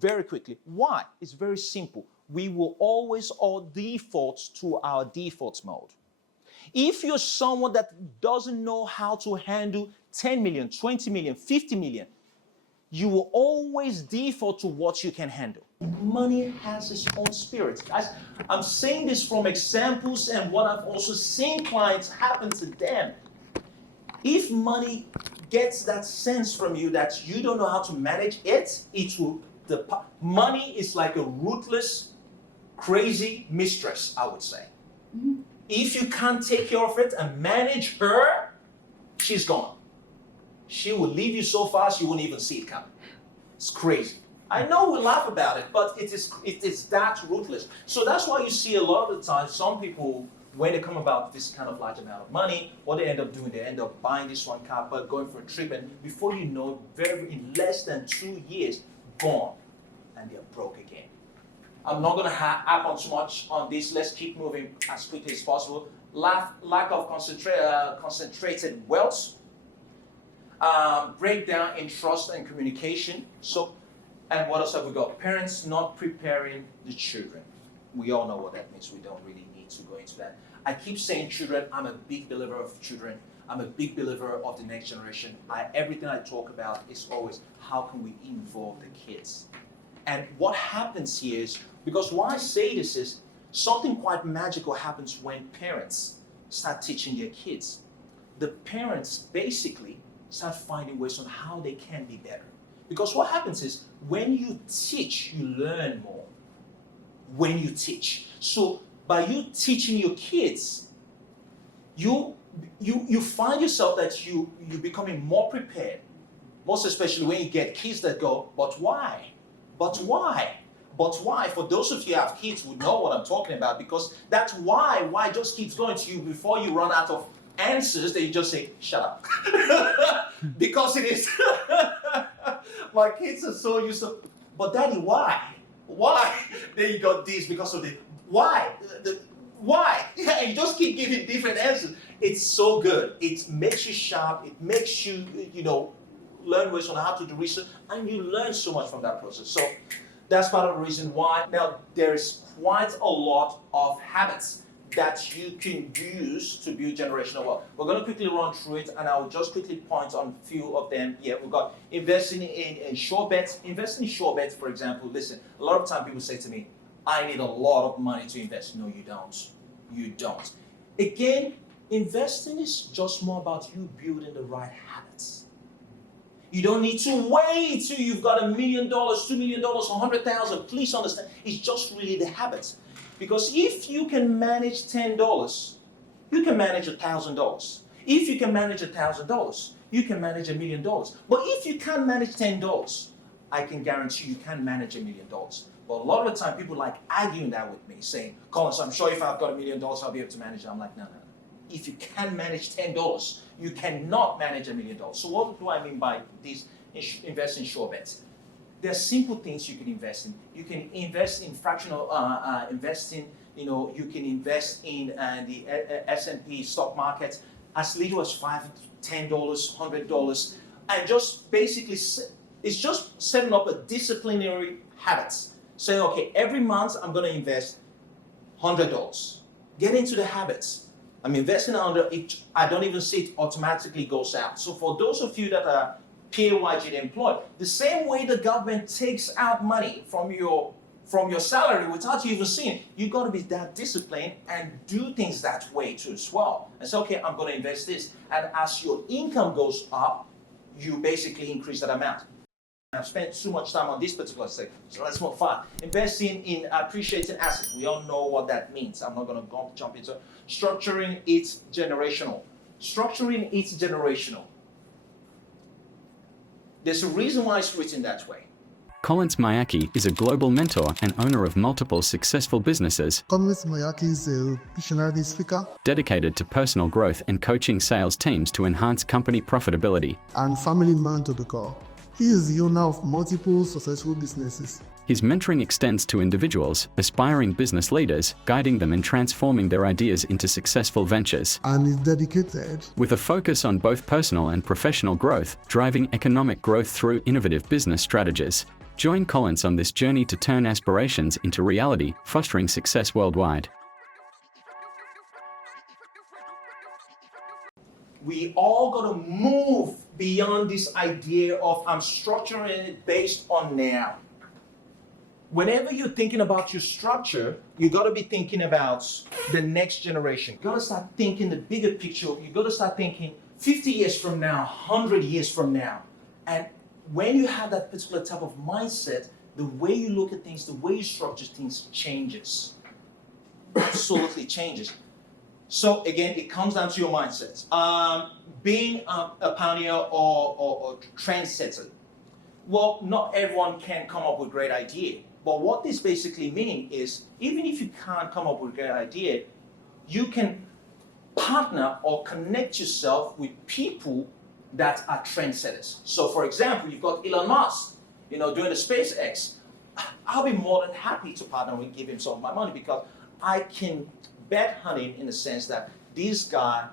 very quickly. Why? It's very simple. We will always all default to our default mode. If you're someone that doesn't know how to handle 10 million, 20 million, 50 million, you will always default to what you can handle. Money has its own spirit. Guys, I'm saying this from examples and what I've also seen clients happen to them. If money gets that sense from you that you don't know how to manage it, money is like a ruthless, crazy mistress, I would say. Mm-hmm. If you can't take care of it and manage her, she's gone. She will leave you so fast you won't even see it coming. It's crazy. I know we laugh about it, but it is that ruthless. So that's why you see a lot of the time some people, when they come about this kind of large amount of money, what they end up doing, they end up buying this one car, but going for a trip, and before you know, in less than 2 years, gone, and they're broke again. I'm not going to harp on too much on this. Let's keep moving as quickly as possible. Lack of concentrated wealth, breakdown in trust and communication. And what else have we got? Parents not preparing the children. We all know what that means. We don't really need to go into that. I keep saying children. I'm a big believer of children. I'm a big believer of the next generation. Everything I talk about is always how can we involve the kids. And what happens here is, because why I say this is, something quite magical happens when parents start teaching their kids. The parents basically start finding ways on how they can be better. Because what happens is, when you teach, you learn more. When you teach. So by you teaching your kids, you find yourself that you're becoming more prepared. Most especially when you get kids that go, but why? But why? But why? For those of you who have kids who know what I'm talking about, because that's why just keeps going to you before you run out of answers, that you just say, shut up. Because it is. My kids are so used to, but daddy, why? Why? Then you got this because of the, why? Why? And you just keep giving different answers. It's so good. It makes you sharp. It makes you, learn ways on how to do research, and you learn so much from that process. So that's part of the reason why. Now, there is quite a lot of habits that you can use to build generational wealth. We're going to quickly run through it, and I'll just quickly point on a few of them. Yeah, we've got investing in sure bets. Investing in sure bets, for example, listen, a lot of time people say to me, I need a lot of money to invest. No, you don't. You don't. Again, investing is just more about you building the right habits. You don't need to wait till you've got $1 million, $2 million, 100,000. Please understand, it's just really the habits. Because if you can manage $10, you can manage $1,000. If you can manage $1,000, you can manage $1 million. But if you can't manage $10, I can guarantee you can't manage $1 million. But a lot of the time, people like arguing that with me, saying, Collins, I'm sure if I've got $1 million, I'll be able to manage it. I'm like, no. If you can manage $10, you cannot manage $1 million. So what do I mean by this? Invest in sure bets. There are simple things you can invest in. You can invest in fractional investing. You can invest in the S&P stock market as little as $5, $10, $100, and just basically, it's just setting up a disciplinary habits. Saying, okay, every month I'm going to invest $100. Get into the habits. I'm investing under it. I don't even see it automatically goes out. So for those of you that are PAYG employed, the same way the government takes out money from your salary without you even seeing, you got to be that disciplined and do things that way too as well. And say, okay, I'm going to invest this. And as your income goes up, you basically increase that amount. I've spent too much time on this particular segment, so let's move on. Investing in appreciating assets. We all know what that means. I'm not going to jump into it. Structuring it generational. Structuring it generational. There's a reason why it's written that way. Collins Mayaki is a global mentor and owner of multiple successful businesses. Collins Mayaki is a visionary speaker dedicated to personal growth and coaching sales teams to enhance company profitability. And family man to the core. He is the owner of multiple successful businesses. His mentoring extends to individuals, aspiring business leaders, guiding them in transforming their ideas into successful ventures. And is dedicated with a focus on both personal and professional growth, driving economic growth through innovative business strategies. Join Collins on this journey to turn aspirations into reality, fostering success worldwide. We all got to move beyond this idea of I'm structuring it based on now. Whenever you're thinking about your structure, you got to be thinking about the next generation. You got to start thinking the bigger picture. You got to start thinking 50 years from now, 100 years from now. And when you have that particular type of mindset, the way you look at things, the way you structure things changes. Absolutely changes. So again, it comes down to your mindset. Being a pioneer or trendsetter. Well, not everyone can come up with a great idea. But what this basically means is, even if you can't come up with a great idea, you can partner or connect yourself with people that are trendsetters. So for example, you've got Elon Musk, doing the SpaceX. I'll be more than happy to partner with, give him some of my money, because I can bet on him in the sense that this guy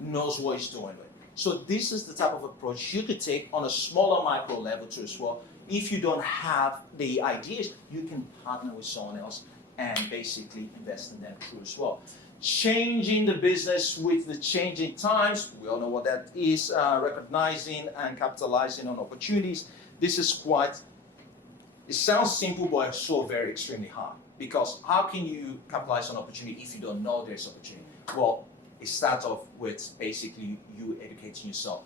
knows what he's doing with. So this is the type of approach you could take on a smaller micro level too as well. If you don't have the ideas, you can partner with someone else and basically invest in them too as well. Changing the business with the changing times, we all know what that is, recognizing and capitalizing on opportunities. This is it sounds simple, but it's so very extremely hard. Because how can you capitalize on opportunity if you don't know there's opportunity? Well, it starts off with basically you educating yourself.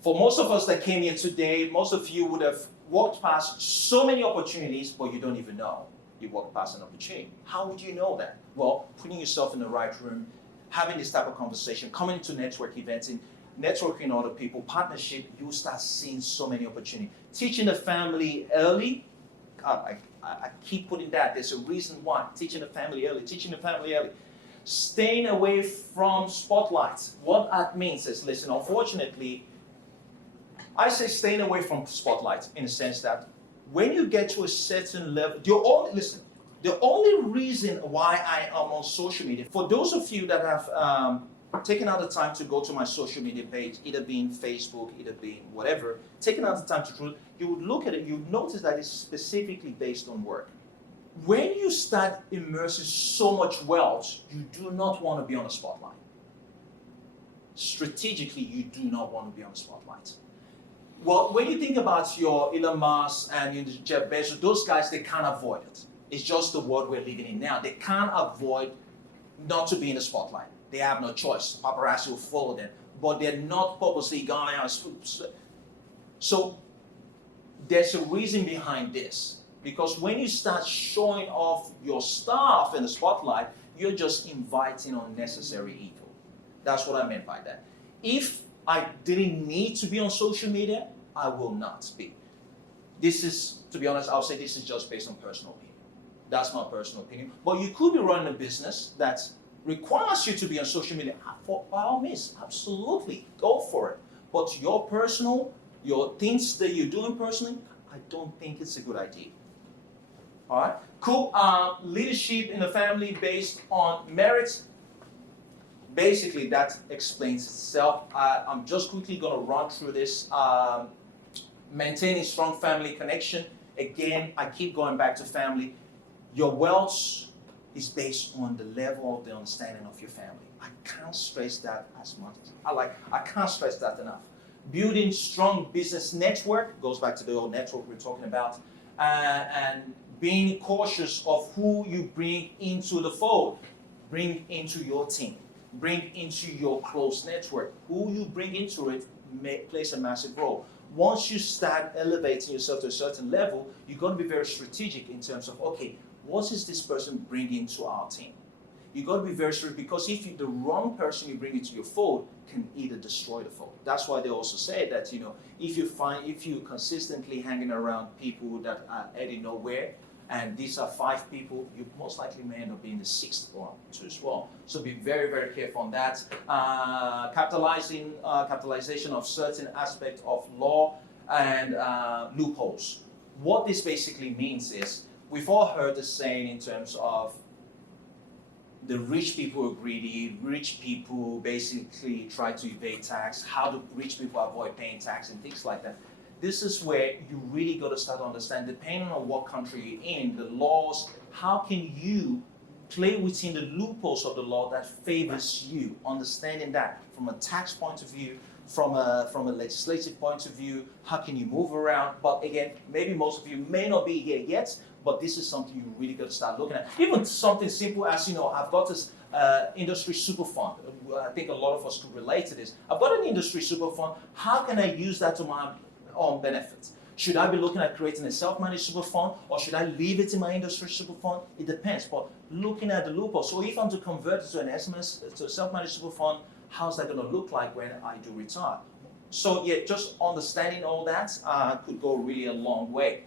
For most of us that came here today, most of you would have walked past so many opportunities, but you don't even know you walked past an opportunity. How would you know that? Well, putting yourself in the right room, having this type of conversation, coming to network events, and networking with other people, partnership, you will start seeing so many opportunities. Teaching the family early, God, I keep putting that. There's a reason why. Teaching the family early. Staying away from spotlights. What that means is, listen, unfortunately, I say staying away from spotlights in the sense that when you get to a certain level, the only reason why I am on social media, for those of you that have taken out the time to go to my social media page, either being Facebook, either being whatever, taking out the time to do, you would look at it, you would notice that it's specifically based on work. When you start immersing so much wealth, you do not want to be on a spotlight. Strategically, you do not want to be on a spotlight. Well, when you think about your Elon Musk and your Jeff Bezos, those guys, they can't avoid it. It's just the world we're living in now. They can't avoid not to be in the spotlight. They have no choice. Paparazzi will follow them, but they're not purposely going out. So there's a reason behind this, because when you start showing off your stuff in the spotlight, you're just inviting unnecessary evil. That's what I meant by that. If I didn't need to be on social media, I will not be. This is, to be honest, I'll say this is just based on personal opinion. That's my personal opinion. But you could be running a business that requires you to be on social media. By all means, absolutely, go for it. But your things that you're doing personally, I don't think it's a good idea. All right, cool. Leadership in the family based on merit. Basically, that explains itself. I'm just quickly going to run through this. Maintaining strong family connection. Again, I keep going back to family. Your wealth is based on the level of the understanding of your family. I can't stress that as much. I can't stress that enough. Building strong business network goes back to the old network we're talking about, and being cautious of who you bring into the fold, bring into your team, bring into your close network. Who you bring into it plays a massive role. Once you start elevating yourself to a certain level, you're going to be very strategic in terms of, okay, what is this person bringing to our team? You got to be very strategic, because if the wrong person you bring into your fold can either destroy the fold. That's why they also say that, if you consistently hanging around people that are heading nowhere, and these are 5 people, you most likely may end up being the 6th one too as well. So be very, very careful on that. Capitalization of certain aspects of law and loopholes. What this basically means is, we've all heard the saying in terms of the rich people are greedy, rich people basically try to evade tax, how do rich people avoid paying tax and things like that. this is where you really got to start to understand, depending on what country you're in, the laws, how can you play within the loopholes of the law that favors you, understanding that from a tax point of view, from a legislative point of view, how can you move around? But again, maybe most of you may not be here yet, but this is something you really got to start looking at. Even something simple as, I've got this industry super fund. I think a lot of us could relate to this. I've got an industry super fund. How can I use that to my own benefit? Should I be looking at creating a self-managed super fund, or should I leave it in my industry super fund? It depends, but looking at the loophole. So if I'm to convert it to an SMS, to a self-managed super fund, how's that going to look like when I do retire? So yeah, just understanding all that could go really a long way.